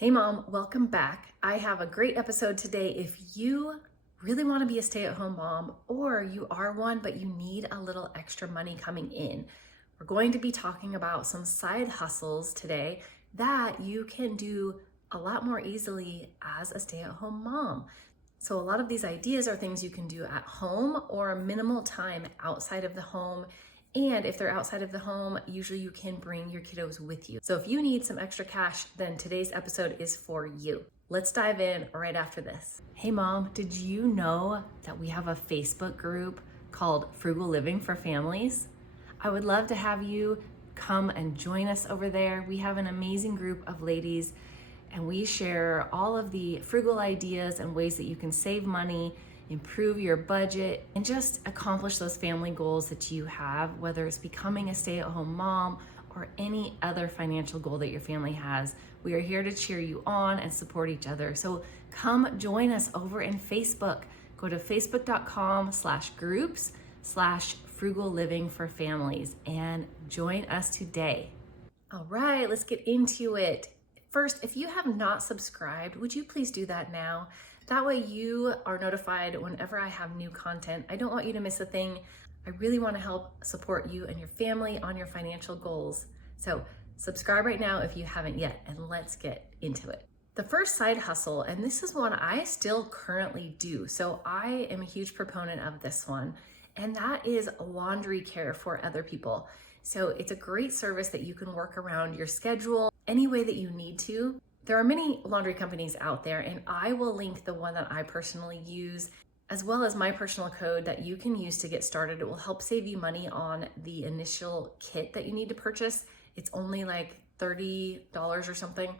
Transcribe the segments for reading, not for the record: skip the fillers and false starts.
Hey mom, welcome back. I have a great episode today. If you really want to be a stay-at-home mom, or you are one but you need a little extra money coming in, we're going to be talking about some side hustles today that you can do a lot more easily as a stay-at-home mom. So a lot of these ideas are things you can do at home or minimal time outside of the home. And if they're outside of the home, usually you can bring your kiddos with you. So if you need some extra cash, then today's episode is for you. Let's dive in right after this. Hey mom, did you know that we have a Facebook group called Frugal Living for Families? I would love to have you come and join us over there. We have an amazing group of ladies and we share all of the frugal ideas and ways that you can save money, improve your budget, and just accomplish those family goals that you have, whether it's becoming a stay-at-home mom or any other financial goal that your family has. We are here to cheer you on and support each other. So come join us over in Facebook. Go to facebook.com/groups/frugal living for families and join us today. All right, let's get into it. First, if you have not subscribed, would you please do that now? That way you are notified whenever I have new content. I don't want you to miss a thing. I really want to help support you and your family on your financial goals. So subscribe right now if you haven't yet, and let's get into it. The first side hustle, and this is one I still currently do, so I am a huge proponent of this one, and that is laundry care for other people. So it's a great service that you can work around your schedule any way that you need to. There are many laundry companies out there, and I will link the one that I personally use, as well as my personal code that you can use to get started. It will help save you money on the initial kit that you need to purchase. It's only like $30 or something,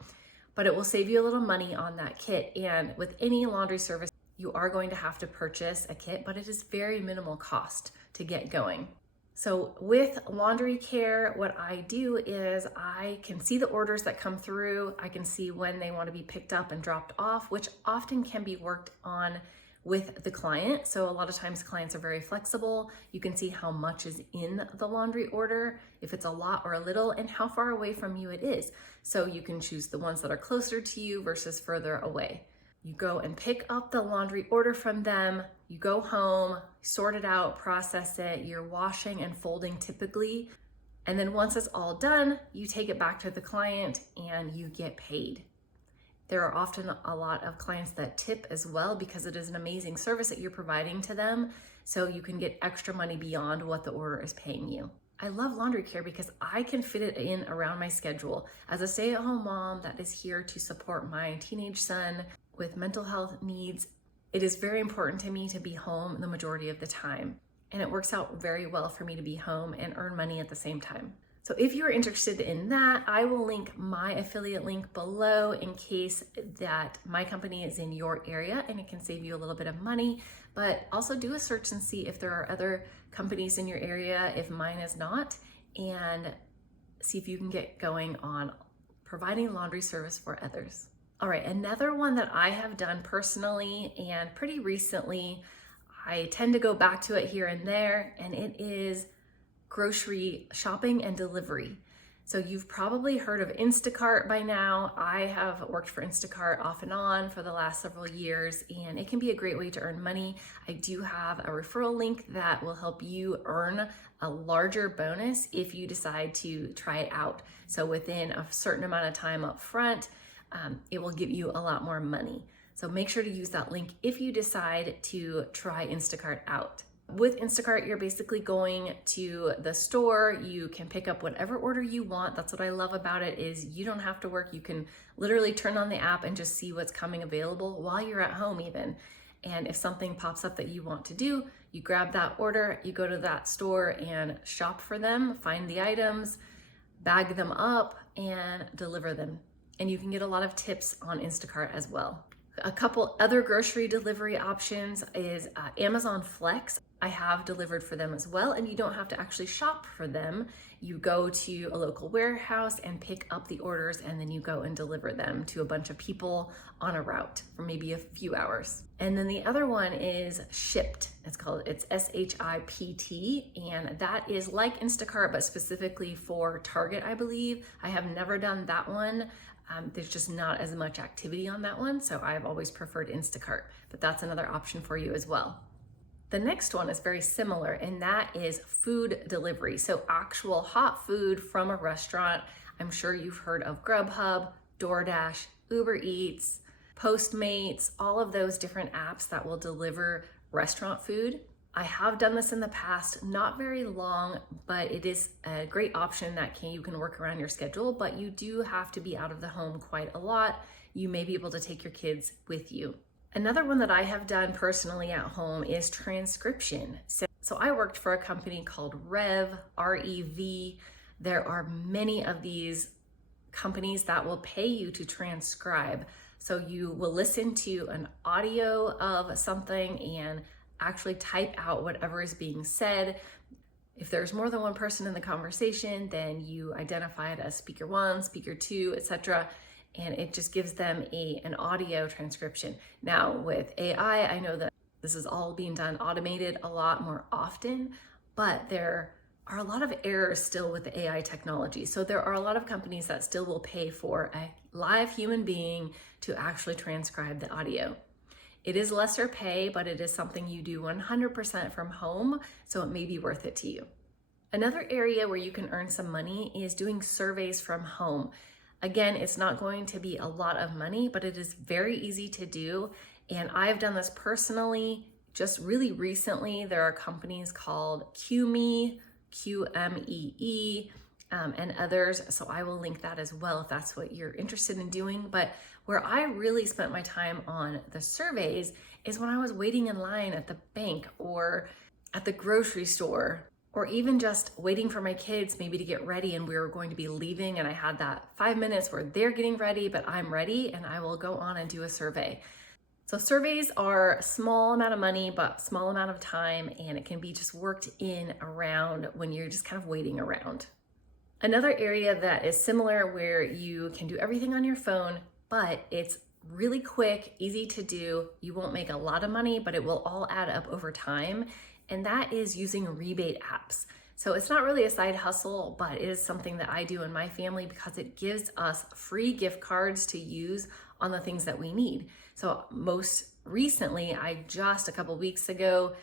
but it will save you a little money on that kit. And with any laundry service, you are going to have to purchase a kit, but it is very minimal cost to get going. So with laundry care, what I do is I can see the orders that come through. I can see when they want to be picked up and dropped off, which often can be worked on with the client. So a lot of times clients are very flexible. You can see how much is in the laundry order, if it's a lot or a little, and how far away from you it is. So you can choose the ones that are closer to you versus further away. You go and pick up the laundry order from them, you go home, sort it out, process it, you're washing and folding typically, and then once it's all done, you take it back to the client and you get paid. There are often a lot of clients that tip as well because it is an amazing service that you're providing to them, so you can get extra money beyond what the order is paying you. I love laundry care because I can fit it in around my schedule. As a stay-at-home mom that is here to support my teenage son with mental health needs, it is very important to me to be home the majority of the time. And it works out very well for me to be home and earn money at the same time. So if you're interested in that, I will link my affiliate link below in case that my company is in your area and it can save you a little bit of money. But also do a search and see if there are other companies in your area, if mine is not, and see if you can get going on providing laundry service for others. All right, another one that I have done personally and pretty recently, I tend to go back to it here and there, and it is grocery shopping and delivery. So you've probably heard of Instacart by now. I have worked for Instacart off and on for the last several years, and it can be a great way to earn money. I do have a referral link that will help you earn a larger bonus if you decide to try it out. So within a certain amount of time up front, it will give you a lot more money. So make sure to use that link if you decide to try Instacart out. With Instacart, you're basically going to the store. You can pick up whatever order you want. That's what I love about it, is you don't have to work. You can literally turn on the app and just see what's coming available while you're at home even. And if something pops up that you want to do, you grab that order, you go to that store and shop for them, find the items, bag them up, and deliver them. And you can get a lot of tips on Instacart as well. A couple other grocery delivery options is Amazon Flex. I have delivered for them as well, and you don't have to actually shop for them. You go to a local warehouse and pick up the orders, and then you go and deliver them to a bunch of people on a route for maybe a few hours. And then the other one is Shipt. It's SHIPT, and that is like Instacart, but specifically for Target, I believe. I have never done that one. There's just not as much activity on that one, so I've always preferred Instacart, but that's another option for you as well. The next one is very similar, and that is food delivery. So actual hot food from a restaurant. I'm sure you've heard of Grubhub, DoorDash, Uber Eats, Postmates, all of those different apps that will deliver restaurant food. I have done this in the past, not very long, but it is a great option that you can work around your schedule, but you do have to be out of the home quite a lot. You may be able to take your kids with you. Another one that I have done personally at home is transcription. So I worked for a company called Rev, R-E-V. There are many of these companies that will pay you to transcribe. So you will listen to an audio of something and actually type out whatever is being said. If there's more than one person in the conversation, then you identify it as speaker one, speaker two, etc. And it just gives them an audio transcription. Now with AI, I know that this is all being done automated a lot more often, but there are a lot of errors still with the AI technology. So there are a lot of companies that still will pay for a live human being to actually transcribe the audio. It is lesser pay, but it is something you do 100% from home, so it may be worth it to you. Another area where you can earn some money is doing surveys from home. Again, it's not going to be a lot of money, but it is very easy to do. And I've done this personally just really recently. There are companies called QME, QMEE, and others. So I will link that as well if that's what you're interested in doing. But where I really spent my time on the surveys is when I was waiting in line at the bank or at the grocery store, or even just waiting for my kids maybe to get ready and we were going to be leaving and I had that 5 minutes where they're getting ready, but I'm ready, and I will go on and do a survey. So surveys are a small amount of money, but small amount of time, and it can be just worked in around when you're just kind of waiting around. Another area that is similar where you can do everything on your phone, but it's really quick, easy to do. You won't make a lot of money, but it will all add up over time. And that is using rebate apps. So it's not really a side hustle, but it is something that I do in my family because it gives us free gift cards to use on the things that we need. So most recently, I just a couple weeks ago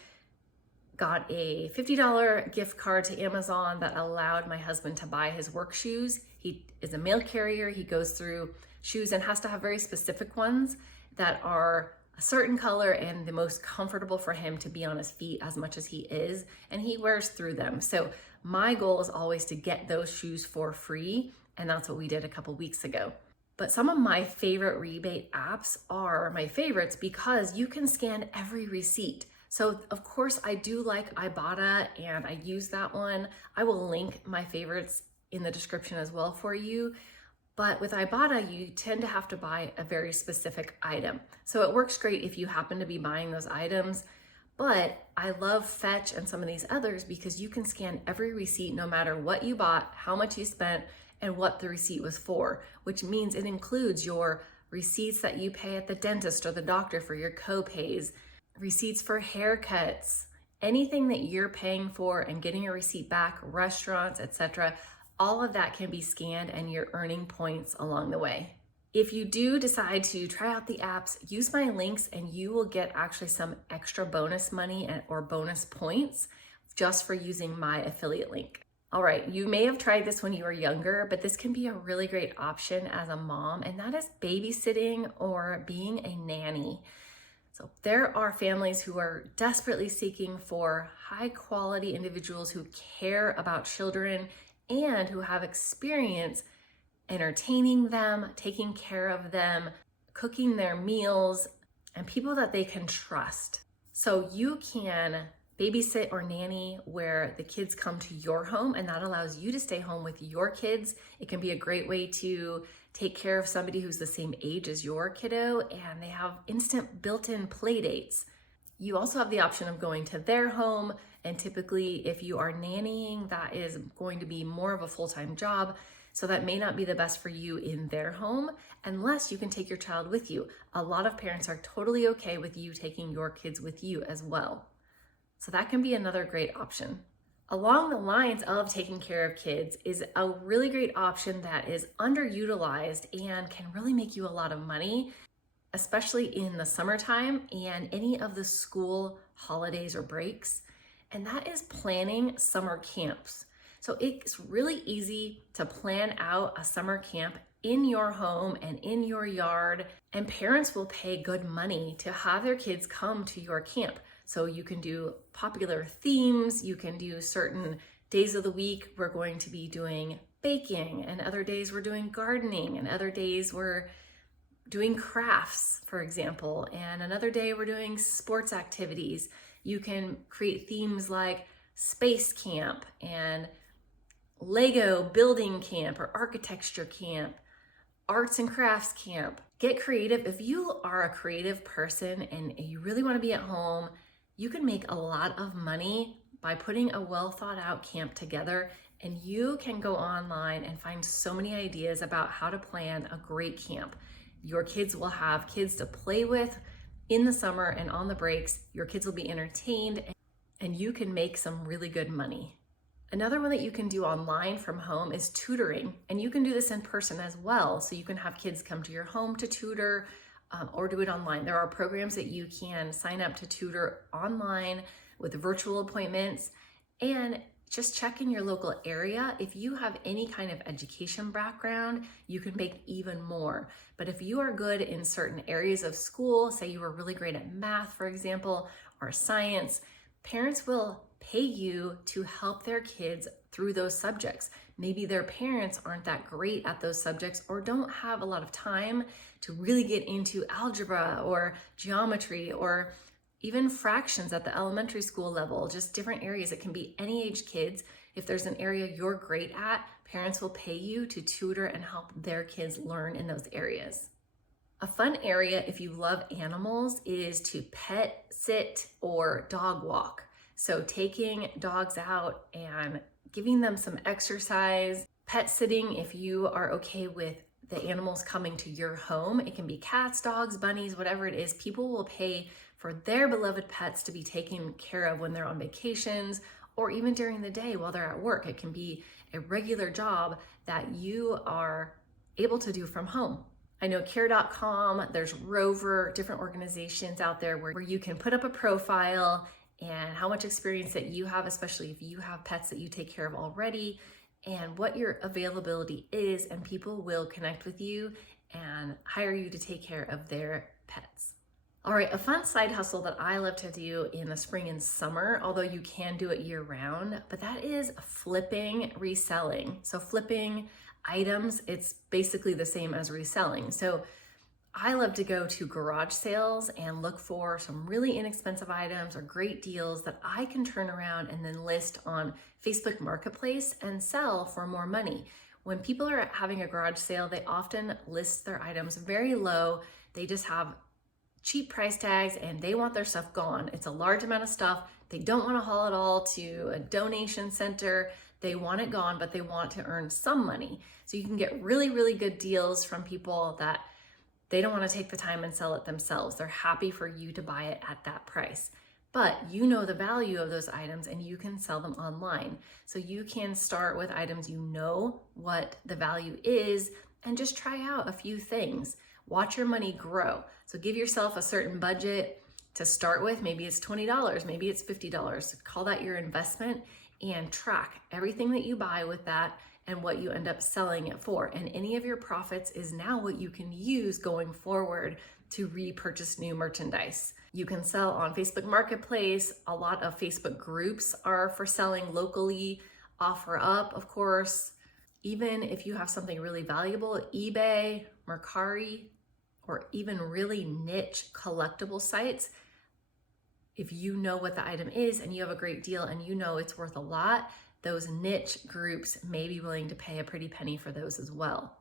got a $50 gift card to Amazon that allowed my husband to buy his work shoes. He is a mail carrier. He goes through shoes and has to have very specific ones that are a certain color and the most comfortable for him to be on his feet as much as he is, and he wears through them. So my goal is always to get those shoes for free, and that's what we did a couple weeks ago. But some of my favorite rebate apps are my favorites because you can scan every receipt. So of course I do like Ibotta and I use that one. I will link my favorites in the description as well for you. But with Ibotta, you tend to have to buy a very specific item. So it works great if you happen to be buying those items. But I love Fetch and some of these others because you can scan every receipt no matter what you bought, how much you spent, and what the receipt was for, which means it includes your receipts that you pay at the dentist or the doctor for your co-pays, receipts for haircuts, anything that you're paying for and getting a receipt back, restaurants, etc. All of that can be scanned and you're earning points along the way. If you do decide to try out the apps, use my links and you will get actually some extra bonus money or bonus points just for using my affiliate link. All right, you may have tried this when you were younger, but this can be a really great option as a mom, and that is babysitting or being a nanny. So there are families who are desperately seeking for high quality individuals who care about children and who have experience entertaining them, taking care of them, cooking their meals, and people that they can trust. So you can babysit or nanny where the kids come to your home, and that allows you to stay home with your kids. It can be a great way to take care of somebody who's the same age as your kiddo, and they have instant built-in play dates. You also have the option of going to their home, and typically if you are nannying, that is going to be more of a full-time job, so that may not be the best for you in their home unless you can take your child with you. A lot of parents are totally okay with you taking your kids with you as well. So that can be another great option. Along the lines of taking care of kids is a really great option that is underutilized and can really make you a lot of money, especially in the summertime and any of the school holidays or breaks. And that is planning summer camps. So it's really easy to plan out a summer camp in your home and in your yard, and parents will pay good money to have their kids come to your camp. So you can do popular themes, you can do certain days of the week. We're going to be doing baking, and other days we're doing gardening, and other days we're doing crafts, for example, and another day we're doing sports activities. You can create themes like space camp and Lego building camp or architecture camp, arts and crafts camp. Get creative. If you are a creative person and you really want to be at home, you can make a lot of money by putting a well thought out camp together, and you can go online and find so many ideas about how to plan a great camp. Your kids will have kids to play with in the summer and on the breaks. Your kids will be entertained and you can make some really good money. Another one that you can do online from home is tutoring, and you can do this in person as well. So you can have kids come to your home to tutor or do it online. There are programs that you can sign up to tutor online with virtual appointments, and just check in your local area. If you have any kind of education background, you can make even more. But if you are good in certain areas of school, say you were really great at math, for example, or science, parents will pay you to help their kids through those subjects. Maybe their parents aren't that great at those subjects or don't have a lot of time to really get into algebra or geometry or even fractions at the elementary school level, just different areas. It can be any age kids. If there's an area you're great at, parents will pay you to tutor and help their kids learn in those areas. A fun area, if you love animals, is to pet sit or dog walk. So taking dogs out and giving them some exercise, pet sitting if you are okay with the animals coming to your home. It can be cats, dogs, bunnies, whatever it is. People will pay for their beloved pets to be taken care of when they're on vacations or even during the day while they're at work. It can be a regular job that you are able to do from home. I know care.com, there's Rover, different organizations out there where you can put up a profile and how much experience that you have, especially if you have pets that you take care of already, and what your availability is, and people will connect with you and hire you to take care of their pets. All right, a fun side hustle that I love to do in the spring and summer, although you can do it year round, but that is flipping, reselling. So flipping items, it's basically the same as reselling. So I love to go to garage sales and look for some really inexpensive items or great deals that I can turn around and then list on Facebook Marketplace and sell for more money. When people are having a garage sale, they often list their items very low. They just have cheap price tags and they want their stuff gone. It's a large amount of stuff. They don't want to haul it all to a donation center. They want it gone, but they want to earn some money. So you can get really, really good deals from people that they don't want to take the time and sell it themselves. They're happy for you to buy it at that price. But you know the value of those items and you can sell them online. So you can start with items you know what the value is and just try out a few things. Watch your money grow. So give yourself a certain budget to start with. Maybe it's $20, maybe it's $50. Call that your investment and track everything that you buy with that and what you end up selling it for. And any of your profits is now what you can use going forward to repurchase new merchandise. You can sell on Facebook Marketplace. A lot of Facebook groups are for selling locally. Offer Up, of course. Even if you have something really valuable, eBay, Mercari, or even really niche collectible sites, if you know what the item is and you have a great deal and you know it's worth a lot, those niche groups may be willing to pay a pretty penny for those as well.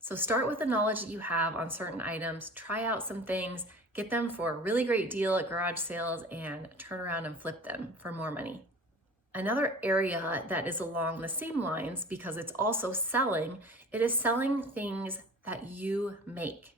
So start with the knowledge that you have on certain items, try out some things, get them for a really great deal at garage sales and turn around and flip them for more money. Another area that is along the same lines, because it's also selling, it is selling things that you make.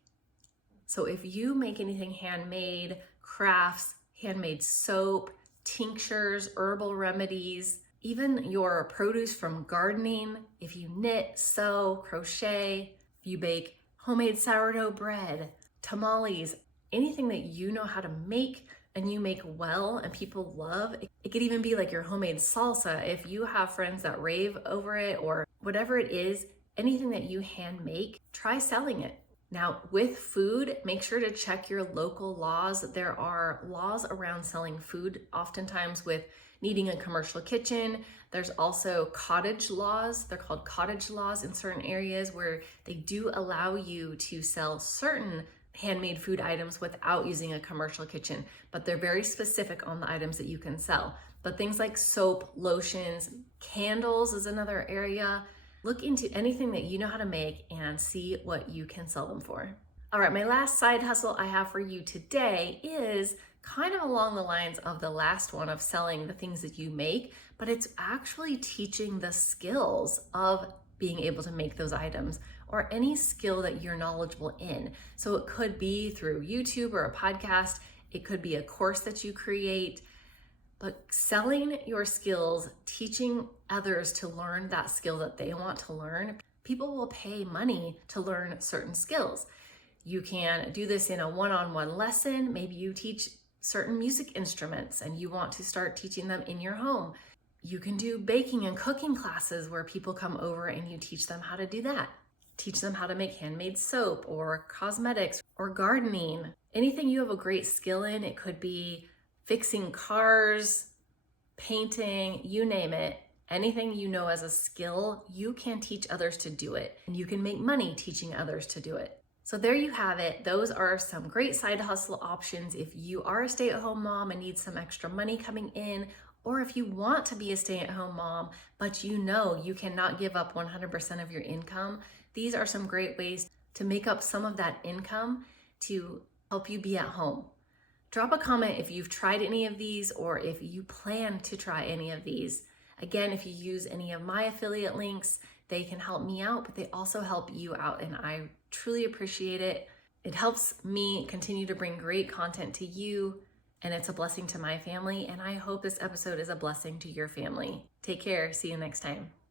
So if you make anything handmade, crafts, handmade soap, tinctures, herbal remedies, even your produce from gardening, if you knit, sew, crochet, if you bake homemade sourdough bread, tamales, anything that you know how to make and you make well and people love. It could even be like your homemade salsa if you have friends that rave over it, or whatever it is, anything that you hand make, try selling it. Now, with food, make sure to check your local laws. There are laws around selling food, oftentimes with needing a commercial kitchen. There's also cottage laws. They're called cottage laws in certain areas where they do allow you to sell certain handmade food items without using a commercial kitchen, but they're very specific on the items that you can sell. But things like soap, lotions, candles is another area. Look into anything that you know how to make and see what you can sell them for. All right, my last side hustle I have for you today is kind of along the lines of the last one of selling the things that you make, but it's actually teaching the skills of being able to make those items, or any skill that you're knowledgeable in. So it could be through YouTube or a podcast, it could be a course that you create, but selling your skills, teaching others to learn that skill that they want to learn. People will pay money to learn certain skills. You can do this in a one-on-one lesson. Maybe you teach certain music instruments and you want to start teaching them in your home. You can do baking and cooking classes where people come over and you teach them how to do that. Teach them how to make handmade soap or cosmetics or gardening. Anything you have a great skill in. It could be fixing cars, painting, you name it. Anything you know as a skill, you can teach others to do it. And you can make money teaching others to do it. So there you have it. Those are some great side hustle options if you are a stay-at-home mom and need some extra money coming in, or if you want to be a stay-at-home mom, but you know you cannot give up 100% of your income. These are some great ways to make up some of that income to help you be at home. Drop a comment if you've tried any of these or if you plan to try any of these. Again, if you use any of my affiliate links, they can help me out, but they also help you out, and I truly appreciate it. It helps me continue to bring great content to you, and it's a blessing to my family, and I hope this episode is a blessing to your family. Take care. See you next time.